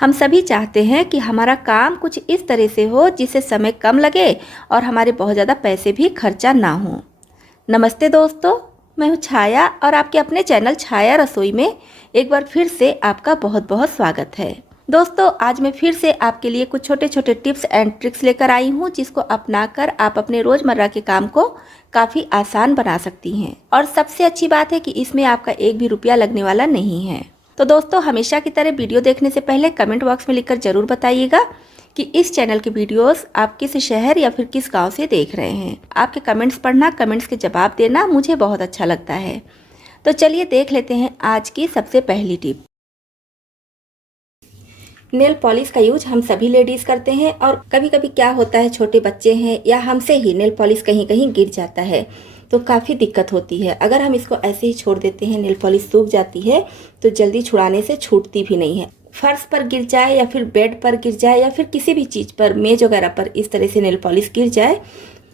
हम सभी चाहते हैं कि हमारा काम कुछ इस तरह से हो जिससे समय कम लगे और हमारे बहुत ज़्यादा पैसे भी खर्चा ना हो। नमस्ते दोस्तों, मैं हूँ छाया और आपके अपने चैनल छाया रसोई में एक बार फिर से आपका बहुत बहुत स्वागत है। दोस्तों, आज मैं फिर से आपके लिए कुछ छोटे छोटे टिप्स एंड ट्रिक्स लेकर आई हूँ जिसको अपनाकर आप अपने रोज़मर्रा के काम को काफ़ी आसान बना सकती हैं। और सबसे अच्छी बात है कि इसमें आपका एक भी रुपया लगने वाला नहीं है। तो दोस्तों, हमेशा की तरह वीडियो देखने से पहले कमेंट बॉक्स में लिखकर ज़रूर बताइएगा कि इस चैनल के वीडियोस आप किस शहर या फिर किस गांव से देख रहे हैं। आपके कमेंट्स पढ़ना, कमेंट्स के जवाब देना मुझे बहुत अच्छा लगता है। तो चलिए देख लेते हैं आज की सबसे पहली टिप। नेल पॉलिश का यूज हम सभी लेडीज़ करते हैं और कभी कभी क्या होता है, छोटे बच्चे हैं या हमसे ही नेल पॉलिश कहीं कहीं गिर जाता है तो काफ़ी दिक्कत होती है। अगर हम इसको ऐसे ही छोड़ देते हैं, नेल पॉलिश सूख जाती है तो जल्दी छुड़ाने से छूटती भी नहीं है। फर्श पर गिर जाए या फिर बेड पर गिर जाए या फिर किसी भी चीज़ पर, मेज वगैरह पर इस तरह से नेल पॉलिश गिर जाए,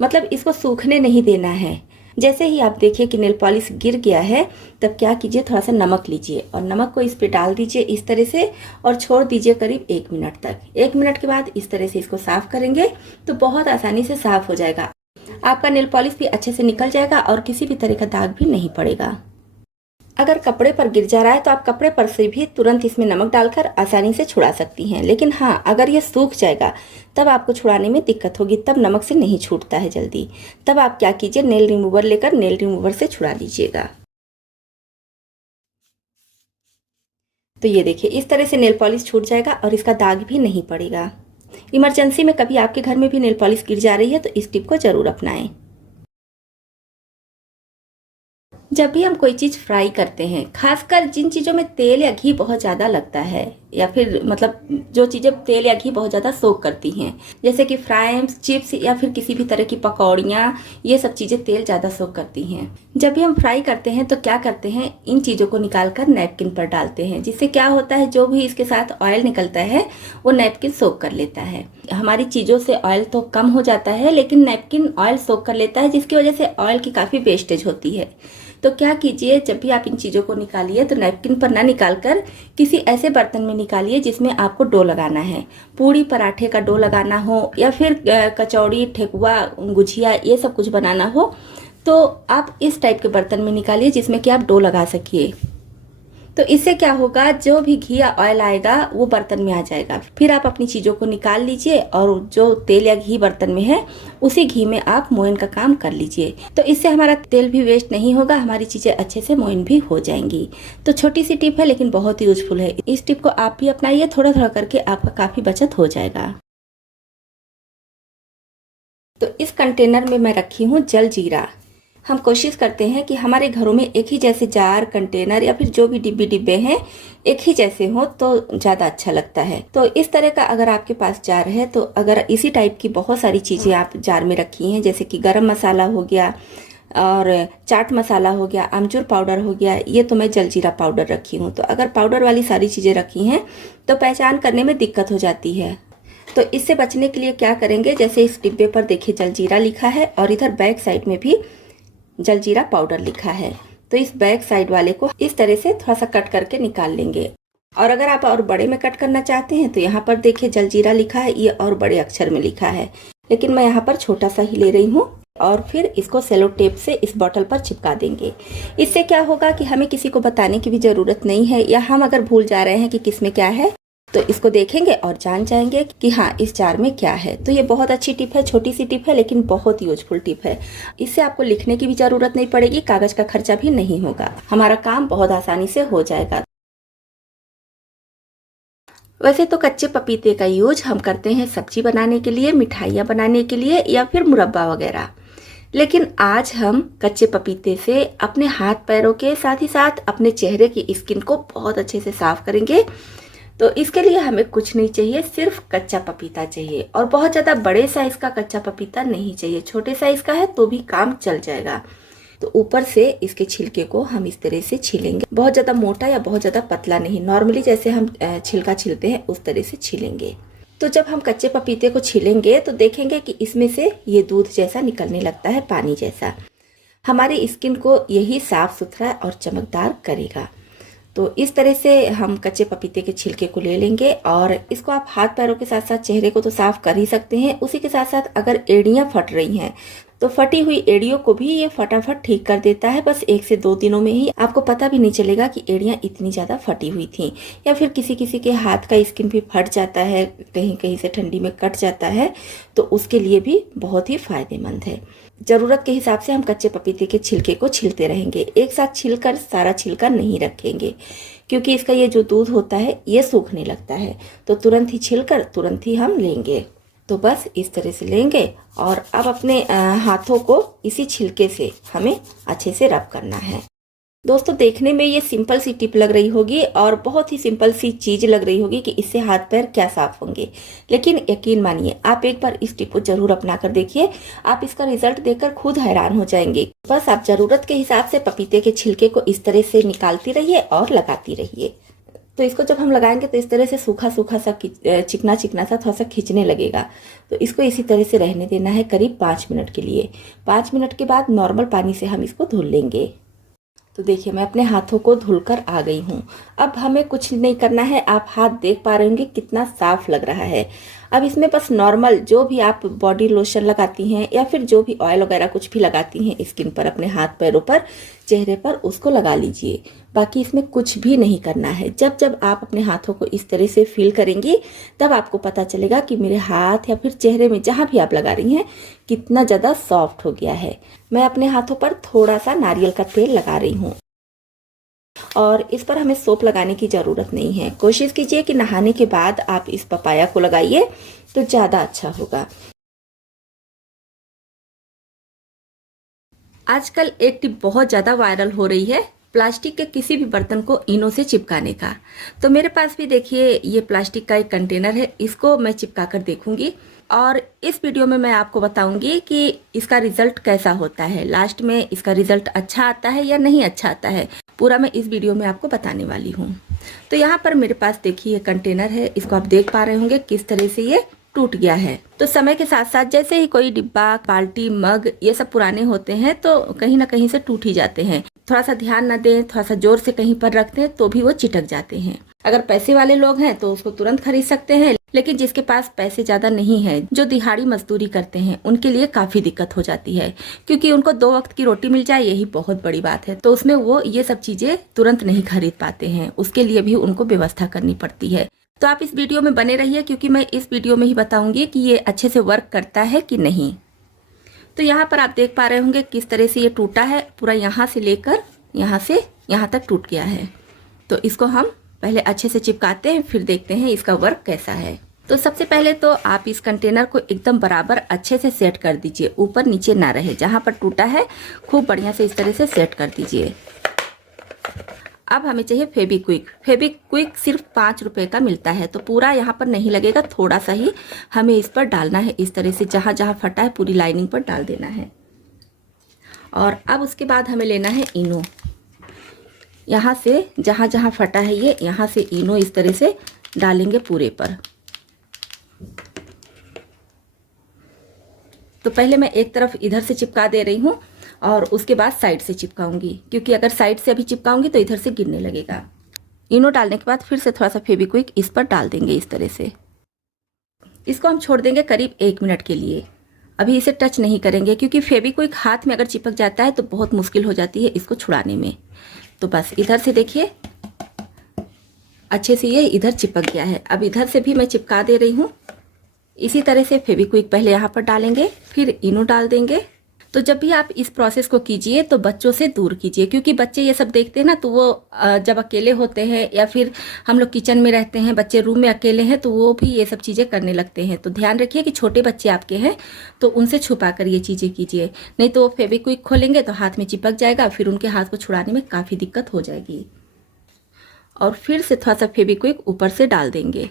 मतलब इसको सूखने नहीं देना है। जैसे ही आप देखिए कि नेल पॉलिश गिर गया है तब क्या कीजिए, थोड़ा सा नमक लीजिए और नमक को इस पे डाल दीजिए इस तरह से और छोड़ दीजिए करीब 1 मिनट तक। 1 मिनट के बाद इस तरह से इसको साफ करेंगे तो बहुत आसानी से साफ हो जाएगा। आपका नेल पॉलिश भी अच्छे से निकल जाएगा और किसी भी तरह का दाग भी नहीं पड़ेगा। अगर कपड़े पर गिर जा रहा है तो आप कपड़े पर से भी तुरंत इसमें नमक डालकर आसानी से छुड़ा सकती हैं। लेकिन हाँ, अगर ये सूख जाएगा तब आपको छुड़ाने में दिक्कत होगी, तब नमक से नहीं छूटता है जल्दी। तब आप क्या कीजिए, नेल रिमूवर लेकर नेल रिमूवर से छुड़ा लीजिएगा। तो ये देखिए, इस तरह से नेल पॉलिश छूट जाएगा और इसका दाग भी नहीं पड़ेगा। इमरजेंसी में कभी आपके घर में भी नेल पॉलिश गिर जा रही है तो इस टिप को जरूर अपनाएं। जब भी हम कोई चीज़ फ्राई करते हैं, खासकर जिन चीज़ों में तेल या घी बहुत ज़्यादा लगता है या फिर मतलब जो चीज़ें तेल या घी बहुत ज़्यादा सोख करती हैं, जैसे कि फ्राइम्स, चिप्स या फिर किसी भी तरह की पकौड़ियाँ, ये सब चीज़ें तेल ज़्यादा सोख करती हैं। जब भी हम फ्राई करते हैं तो क्या करते हैं, इन चीज़ों को निकाल कर नैपकिन पर डालते हैं, जिससे क्या होता है, जो भी इसके साथ ऑयल निकलता है वो नैपकिन सोख कर लेता है। हमारी चीज़ों से ऑयल तो कम हो जाता है लेकिन नैपकिन ऑयल सोख कर लेता है, जिसकी वजह से ऑयल की काफ़ी वेस्टेज होती है। तो क्या कीजिए, जब भी आप इन चीज़ों को निकालिए तो नैपकिन पर ना निकाल कर किसी ऐसे बर्तन में निकालिए जिसमें आपको डो लगाना है। पूड़ी पराठे का डो लगाना हो या फिर कचौड़ी, ठेकुआ, गुझिया, ये सब कुछ बनाना हो तो आप इस टाइप के बर्तन में निकालिए जिसमें कि आप डो लगा सकिए। तो इससे क्या होगा, जो भी घी या ऑयल आएगा वो बर्तन में आ जाएगा। फिर आप अपनी चीज़ों को निकाल लीजिए और जो तेल या घी बर्तन में है उसी घी में आप मोइन का काम कर लीजिए। तो इससे हमारा तेल भी वेस्ट नहीं होगा, हमारी चीज़ें अच्छे से मोइन भी हो जाएंगी। तो छोटी सी टिप है लेकिन बहुत ही यूजफुल है। इस टिप को आप भी अपनाइए, थोड़ा थोड़ा करके आपका काफ़ी बचत हो जाएगा। तो इस कंटेनर में मैं रखी हूँ जल जीरा। हम कोशिश करते हैं कि हमारे घरों में एक ही जैसे जार, कंटेनर या फिर जो भी डिब्बे हैं एक ही जैसे हो तो ज़्यादा अच्छा लगता है। तो इस तरह का अगर आपके पास जार है तो अगर इसी टाइप की बहुत सारी चीज़ें आप जार में रखी हैं, जैसे कि गरम मसाला हो गया और चाट मसाला हो गया, आमचूर पाउडर हो गया, ये तो मैं जलजीरा पाउडर रखी हूँ। तो अगर पाउडर वाली सारी चीज़ें रखी हैं तो पहचान करने में दिक्कत हो जाती है। तो इससे बचने के लिए क्या करेंगे, जैसे इस डिब्बे पर देखिए जलजीरा लिखा है और इधर बैक साइड में भी जलजीरा पाउडर लिखा है। तो इस बैक साइड वाले को इस तरह से थोड़ा सा कट करके निकाल लेंगे। और अगर आप और बड़े में कट करना चाहते हैं तो यहाँ पर देखिए जलजीरा लिखा है, ये और बड़े अक्षर में लिखा है, लेकिन मैं यहाँ पर छोटा सा ही ले रही हूँ। और फिर इसको सेलो टेप से इस बॉटल पर चिपका देंगे। इससे क्या होगा कि हमें किसी को बताने की भी ज़रूरत नहीं है, या हम अगर भूल जा रहे हैं कि किसमें क्या है तो इसको देखेंगे और जान जाएंगे कि हाँ इस जार में क्या है। तो ये बहुत अच्छी टिप है, छोटी सी टिप है लेकिन बहुत यूजफुल टिप है। इससे आपको लिखने की भी ज़रूरत नहीं पड़ेगी, कागज़ का खर्चा भी नहीं होगा, हमारा काम बहुत आसानी से हो जाएगा। वैसे तो कच्चे पपीते का यूज हम करते हैं सब्जी बनाने के लिए, मिठाइयाँ बनाने के लिए या फिर मुरब्बा वगैरह, लेकिन आज हम कच्चे पपीते से अपने हाथ पैरों के साथ ही साथ अपने चेहरे की स्किन को बहुत अच्छे से साफ करेंगे। तो इसके लिए हमें कुछ नहीं चाहिए, सिर्फ कच्चा पपीता चाहिए और बहुत ज़्यादा बड़े साइज़ का कच्चा पपीता नहीं चाहिए, छोटे साइज़ का है तो भी काम चल जाएगा। तो ऊपर से इसके छिलके को हम इस तरह से छीलेंगे, बहुत ज़्यादा मोटा या बहुत ज़्यादा पतला नहीं, नॉर्मली जैसे हम छिलका छीलते हैं उस तरह से छीलेंगे। तो जब हम कच्चे पपीते को छीलेंगे तो देखेंगे कि इसमें से ये दूध जैसा निकलने लगता है, पानी जैसा। हमारी स्किन को यही साफ सुथरा और चमकदार करेगा। तो इस तरह से हम कच्चे पपीते के छिलके को ले लेंगे और इसको आप हाथ पैरों के साथ साथ चेहरे को तो साफ कर ही सकते हैं। उसी के साथ साथ अगर एड़ियाँ फट रही हैं तो फटी हुई एड़ियों को भी ये फटाफट ठीक कर देता है। बस 1 से 2 दिनों में ही आपको पता भी नहीं चलेगा कि एड़ियाँ इतनी ज़्यादा फटी हुई थी। या फिर किसी किसी के हाथ का स्किन भी फट जाता है, कहीं कहीं से ठंडी में कट जाता है, तो उसके लिए भी बहुत ही फायदेमंद है। ज़रूरत के हिसाब से हम कच्चे पपीते के छिलके को छिलते रहेंगे। एक साथ छिलकर सारा छिलका नहीं रखेंगे, क्योंकि इसका ये जो दूध होता है ये सूखने लगता है, तो तुरंत ही छिलकर तुरंत ही हम लेंगे। तो बस इस तरह से लेंगे और अब अपने हाथों को इसी छिलके से हमें अच्छे से रब करना है। दोस्तों, देखने में ये सिंपल सी टिप लग रही होगी और बहुत ही सिंपल सी चीज़ लग रही होगी कि इससे हाथ पैर क्या साफ होंगे, लेकिन यकीन मानिए आप एक बार इस टिप को जरूर अपना कर देखिए। आप इसका रिजल्ट देखकर खुद हैरान हो जाएंगे। बस आप ज़रूरत के हिसाब से पपीते के छिलके को इस तरह से निकालती रहिए और लगाती रहिए। तो इसको जब हम लगाएंगे तो इस तरह से सूखा सूखा सा चिकना चिकना सा थोड़ा सा खींचने लगेगा। तो इसको इसी तरह से रहने देना है करीब 5 मिनट के लिए। 5 मिनट के बाद नॉर्मल पानी से हम इसको धुल लेंगे। तो देखिए, मैं अपने हाथों को धुलकर आ गई हूँ। अब हमें कुछ नहीं करना है। आप हाथ देख पा रहे होंगे कितना साफ लग रहा है। अब इसमें बस नॉर्मल जो भी आप बॉडी लोशन लगाती हैं या फिर जो भी ऑयल वगैरह कुछ भी लगाती हैं स्किन पर, अपने हाथ पैरों पर, चेहरे पर, उसको लगा लीजिए। बाकी इसमें कुछ भी नहीं करना है। जब जब आप अपने हाथों को इस तरह से फील करेंगी तब आपको पता चलेगा कि मेरे हाथ या फिर चेहरे में जहाँ भी आप लगा रही हैं कितना ज़्यादा सॉफ्ट हो गया है। मैं अपने हाथों पर थोड़ा सा नारियल का तेल लगा रही हूँ और इस पर हमें सोप लगाने की ज़रूरत नहीं है। कोशिश कीजिए कि नहाने के बाद आप इस पपाया को लगाइए तो ज़्यादा अच्छा होगा। आजकल एक टिप बहुत ज़्यादा वायरल हो रही है, प्लास्टिक के किसी भी बर्तन को इनो से चिपकाने का। तो मेरे पास भी देखिए ये प्लास्टिक का एक कंटेनर है, इसको मैं चिपका कर देखूंगी और इस वीडियो में मैं आपको बताऊंगी कि इसका रिजल्ट कैसा होता है। लास्ट में इसका रिजल्ट अच्छा आता है या नहीं अच्छा आता है, पूरा मैं इस वीडियो में आपको बताने वाली हूँ। तो यहाँ पर मेरे पास देखिए ये कंटेनर है, इसको आप देख पा रहे होंगे किस तरह से ये टूट गया है। तो समय के साथ साथ जैसे ही कोई डिब्बा, बाल्टी, मग ये सब पुराने होते हैं तो कहीं ना कहीं से टूट ही जाते हैं। थोड़ा सा ध्यान न दें, थोड़ा सा जोर से कहीं पर रख दें तो भी वो चिटक जाते हैं। अगर पैसे वाले लोग हैं तो उसको तुरंत खरीद सकते हैं, लेकिन जिसके पास पैसे ज़्यादा नहीं है, जो दिहाड़ी मजदूरी करते हैं, उनके लिए काफ़ी दिक्कत हो जाती है, क्योंकि उनको 2 वक्त की रोटी मिल जाए यही बहुत बड़ी बात है। तो उसमें वो ये सब चीज़ें तुरंत नहीं खरीद पाते हैं, उसके लिए भी उनको व्यवस्था करनी पड़ती है। तो आप इस वीडियो में बने रहिए, क्योंकि मैं इस वीडियो में ही बताऊंगी कि ये अच्छे से वर्क करता है कि नहीं। तो यहाँ पर आप देख पा रहे होंगे किस तरह से ये टूटा है, पूरा यहाँ से लेकर यहाँ से यहाँ तक टूट गया है। तो इसको हम पहले अच्छे से चिपकाते हैं, फिर देखते हैं इसका वर्क कैसा है। तो सबसे पहले तो आप इस कंटेनर को एकदम बराबर अच्छे से सेट कर दीजिए, ऊपर नीचे ना रहे। जहाँ पर टूटा है खूब बढ़िया से इस तरह से सेट कर दीजिए। अब हमें चाहिए फेविक्विक। फेविक्विक सिर्फ 5 रुपए का मिलता है, तो पूरा यहाँ पर नहीं लगेगा, थोड़ा सा ही हमें इस पर डालना है। इस तरह से जहाँ जहाँ फटा है पूरी लाइनिंग पर डाल देना है। और अब उसके बाद हमें लेना है इनो। यहाँ से जहाँ जहाँ फटा है ये, यहाँ से इनो इस तरह से डालेंगे पूरे पर। तो पहले मैं एक तरफ इधर से चिपका दे रही हूँ और उसके बाद साइड से चिपकाऊंगी, क्योंकि अगर साइड से अभी चिपकाऊंगी तो इधर से गिरने लगेगा। इनो डालने के बाद फिर से थोड़ा सा फेविक्विक इस पर डाल देंगे इस तरह से। इसको हम छोड़ देंगे करीब 1 मिनट के लिए। अभी इसे टच नहीं करेंगे, क्योंकि फेविक्विक हाथ में अगर चिपक जाता है तो बहुत मुश्किल हो जाती है इसको छुड़ाने में। तो बस इधर से देखिए अच्छे से ये इधर चिपक गया है। अब इधर से भी मैं चिपका दे रही हूँ। इसी तरह से फेविक्विक पहले यहाँ पर डालेंगे, फिर इनो डाल देंगे। तो जब भी आप इस प्रोसेस को कीजिए तो बच्चों से दूर कीजिए, क्योंकि बच्चे ये सब देखते हैं ना, तो वो जब अकेले होते हैं या फिर हम लोग किचन में रहते हैं, बच्चे रूम में अकेले हैं, तो वो भी ये सब चीज़ें करने लगते हैं। तो ध्यान रखिए कि छोटे बच्चे आपके हैं तो उनसे छुपा कर ये चीज़ें कीजिए, नहीं तो वो फेविक्विक खोलेंगे तो हाथ में चिपक जाएगा, फिर उनके हाथ को छुड़ाने में काफ़ी दिक्कत हो जाएगी। और फिर से थोड़ा सा फेविक्विक ऊपर से डाल देंगे।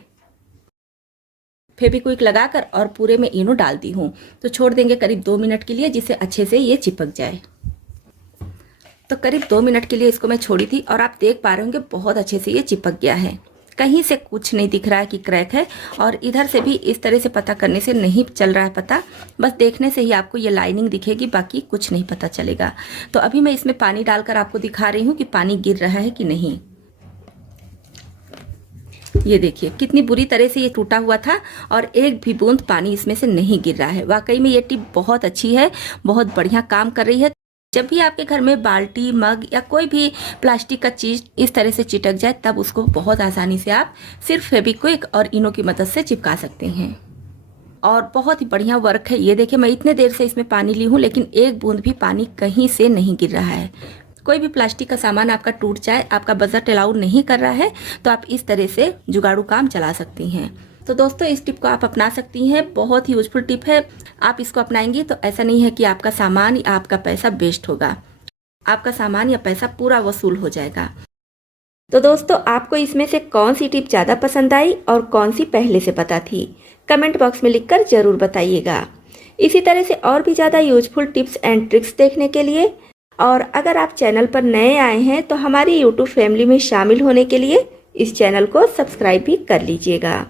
फेविक्विक लगाकर और पूरे में इनो डाल दी हूँ, तो छोड़ देंगे करीब 2 मिनट के लिए, जिससे अच्छे से ये चिपक जाए। तो करीब 2 मिनट के लिए इसको मैं छोड़ी थी और आप देख पा रहे होंगे बहुत अच्छे से ये चिपक गया है। कहीं से कुछ नहीं दिख रहा है कि क्रैक है, और इधर से भी इस तरह से पता करने से नहीं चल रहा है पता, बस देखने से ही आपको ये लाइनिंग दिखेगी, बाकी कुछ नहीं पता चलेगा। तो अभी मैं इसमें पानी डालकर आपको दिखा रही हूँ कि पानी गिर रहा है कि नहीं। ये देखिए कितनी बुरी तरह से ये टूटा हुआ था और एक भी बूंद पानी इसमें से नहीं गिर रहा है। वाकई में ये टिप बहुत अच्छी है, बहुत बढ़िया काम कर रही है। जब भी आपके घर में बाल्टी, मग या कोई भी प्लास्टिक का चीज़ इस तरह से चिटक जाए, तब उसको बहुत आसानी से आप सिर्फ फेविक्विक और इनो की मदद से चिपका सकते हैं और बहुत ही बढ़िया वर्क है। ये देखिए मैं इतने देर से इसमें पानी ली हूँ लेकिन एक बूंद भी पानी कहीं से नहीं गिर रहा है। कोई भी प्लास्टिक का सामान आपका टूट जाए, आपका बजट अलाउ नहीं कर रहा है, तो आप इस तरह से जुगाड़ू काम चला सकती हैं। तो दोस्तों इस टिप को आप अपना सकती हैं, बहुत ही यूजफुल टिप है। आप इसको अपनाएंगी तो ऐसा नहीं है कि आपका सामान या आपका पैसा वेस्ट होगा, आपका सामान या पैसा पूरा वसूल हो जाएगा। तो दोस्तों आपको इसमें से कौन सी टिप ज़्यादा पसंद आई और कौन सी पहले से पता थी, कमेंट बॉक्स में लिखकर ज़रूर बताइएगा। इसी तरह से और भी ज़्यादा यूजफुल टिप्स एंड ट्रिक्स देखने के लिए, और अगर आप चैनल पर नए आए हैं तो हमारी यूट्यूब फैमिली में शामिल होने के लिए इस चैनल को सब्सक्राइब भी कर लीजिएगा।